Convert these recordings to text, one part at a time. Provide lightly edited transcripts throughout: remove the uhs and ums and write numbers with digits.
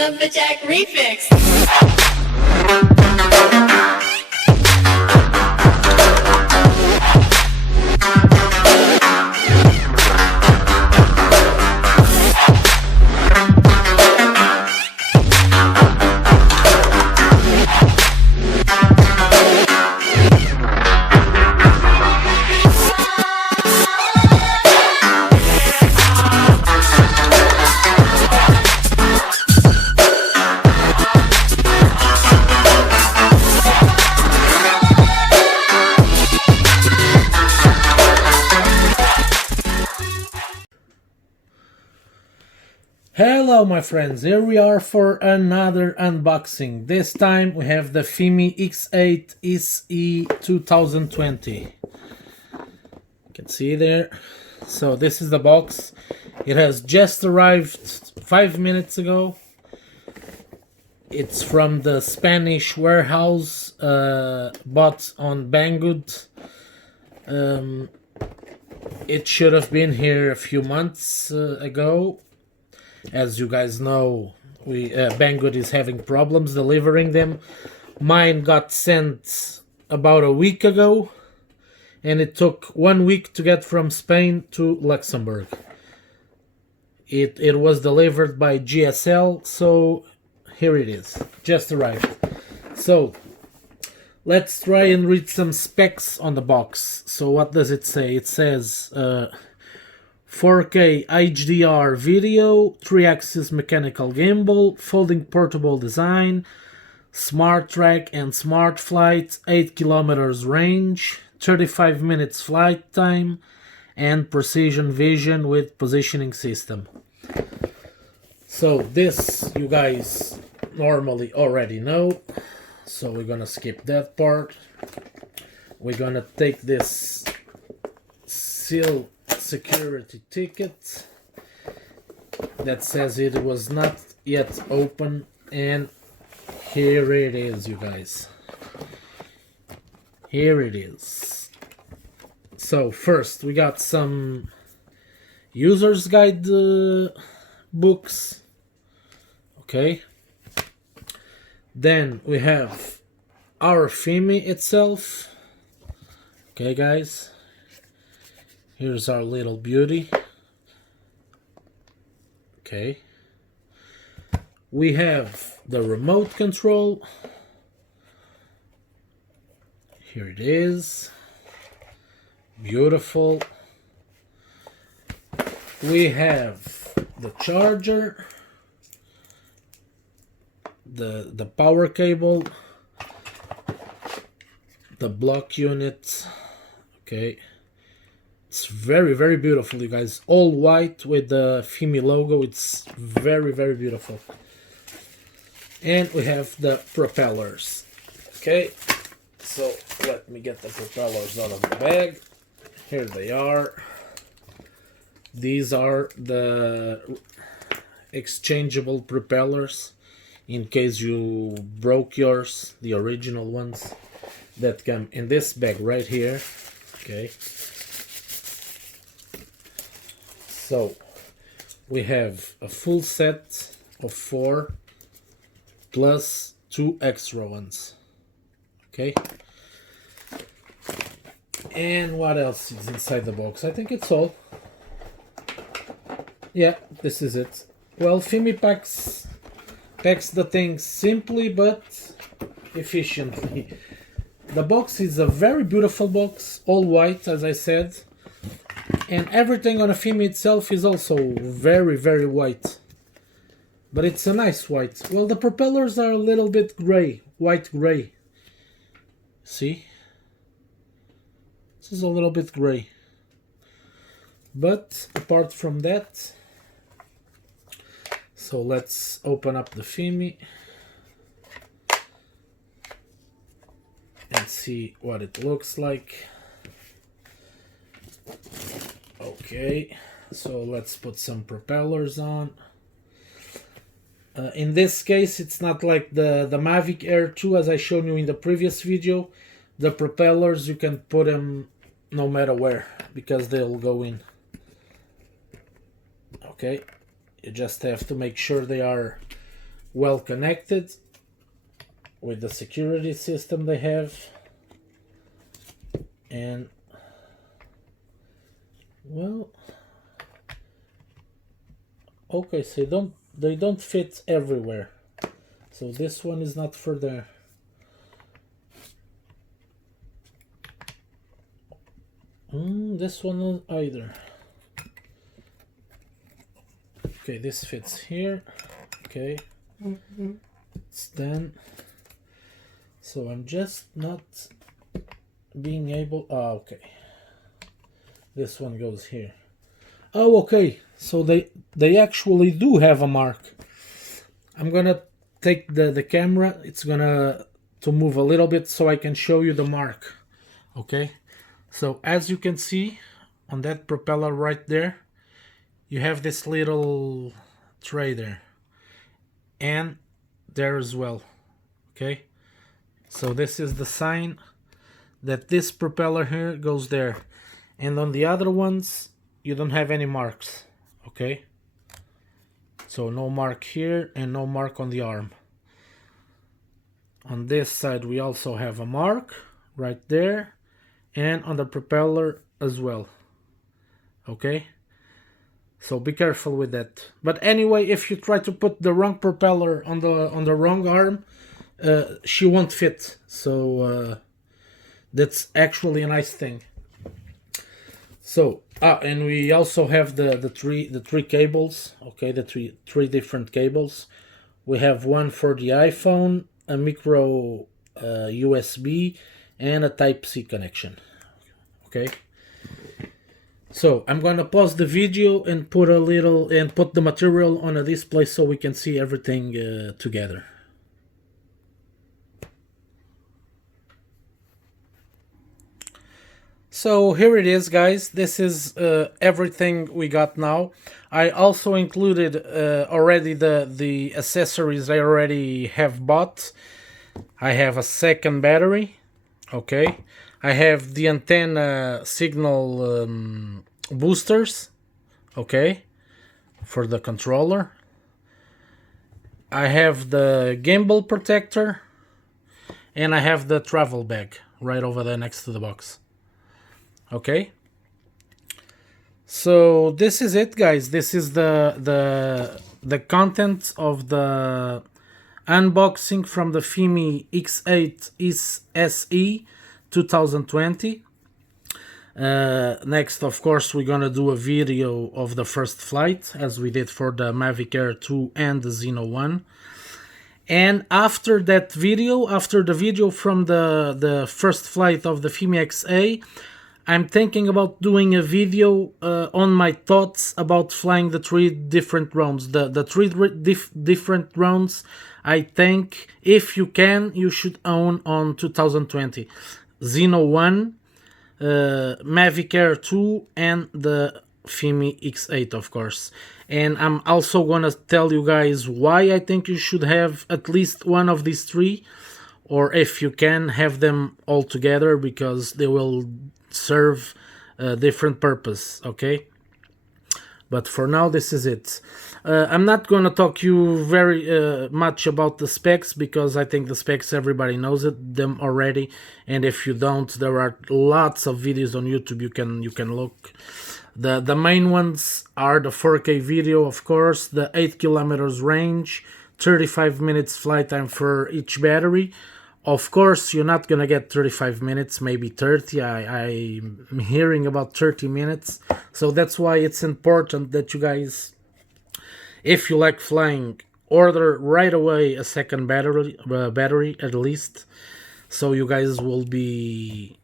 The Jack Refix. Hello my friends, here we are for another unboxing. This time we have the Fimi X8 SE 2020. You can see there. So this is the box. It has just arrived 5 minutes ago. It's from the Spanish warehouse, bought on Banggood. It should have been here a few months ago. As you guys know, Banggood is having problems delivering them. Mine got sent about a week ago, and it took 1 week to get from Spain to Luxembourg. It was delivered by GSL, so here it is, just arrived. So let's try and read some specs on the box. So what does it say? It says 4K HDR video, 3-axis mechanical gimbal, folding portable design, smart track and smart flight, 8 kilometers range, 35 minutes flight time, and precision vision with positioning system. So this you guys normally already know, so we're gonna skip that part. We're gonna take this seal security ticket that says it was not yet open, and here it is, you guys. Here it is. So first we got some user's guide books. Okay, then we have our Fimi itself. Okay guys, here's our little beauty. Okay. We have the remote control. Here it is. Beautiful. We have the charger, the power cable, the block unit. Okay. It's very, very beautiful, you guys. All white with the Fimi logo. It's very, very beautiful. And we have the propellers. Okay, so let me get the propellers out of the bag. Here they are. These are the exchangeable propellers in case you broke yours, the original ones that come in this bag right here. Okay. So we have a full set of 4 plus 2 extra ones. Okay. And what else is inside the box? I think it's all. Yeah, this is it. Well, Fimi packs the things simply but efficiently. The box is a very beautiful box, all white, as I said. And everything on a Fimi itself is also very, very white. But it's a nice white. Well, the propellers are a little bit gray, white gray. See? This is a little bit gray. But apart from that, so let's open up the Fimi and see what it looks like. Okay, so let's put some propellers on. In this case, it's not like the Mavic Air 2 as I showed you in the previous video. The propellers, you can put them no matter where because they'll go in. Okay, you just have to make sure they are well connected with the security system they have. And well, okay, so they don't fit everywhere. So this one is not for there. This one either. Okay, this fits here. Okay, it's done. So I'm just not being able. Okay, this one goes here. Oh, okay. So they actually do have a mark. I'm gonna take the camera. It's gonna to move a little bit so I can show you the mark. Okay. So as you can see on that propeller right there, you have this little tray there, and there as well. Okay, so this is the sign that this propeller here goes there, and on the other ones you don't have any marks. Okay, so no mark here and no mark on the arm. On this side we also have a mark right there, and on the propeller as well. Okay, so be careful with that. But anyway, if you try to put the wrong propeller on the wrong arm, she won't fit. So that's actually a nice thing. So and we also have the three cables. Okay, the three different cables. We have one for the iPhone, a micro USB, and a Type-C connection. Okay, so I'm gonna pause the video and put the material on a display so we can see everything together. So here it is, guys. This is everything we got now. I also included already the accessories I already have bought. I have a second battery. Okay, I have the antenna signal boosters. Okay, for the controller. I have the gimbal protector, and I have the travel bag right over there next to the box. Okay, so this is it, guys. This is the content of the unboxing from the Fimi X8 SE 2020. Next, of course, we're gonna do a video of the first flight, as we did for the Mavic Air 2 and the Zeno 1. And after that video, after the video from the first flight of the Fimi X8, I'm thinking about doing a video on my thoughts about flying the three different drones. The three different drones I think, if you can, you should own on 2020. Zeno 1, Mavic Air 2, and the Fimi X8, of course. And I'm also gonna tell you guys why I think you should have at least one of these three, or if you can, have them all together, because they will serve a different purpose. Okay, but for now this is it. I'm not going to talk you very much about the specs, because I think the specs everybody knows them already, and if you don't, there are lots of videos on YouTube you can look. The main ones are the 4K video, of course, the 8 kilometers range, 35 minutes flight time for each battery. Of course, you're not gonna get 35 minutes, maybe 30. I'm hearing about 30 minutes. So that's why it's important that you guys, if you like flying, order right away a second battery at least, so you guys will be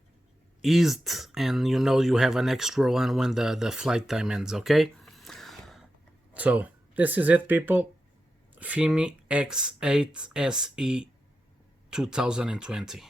eased and you know you have an extra one when the flight time ends. Okay, so this is it, people. Fimi X8 SE 2020.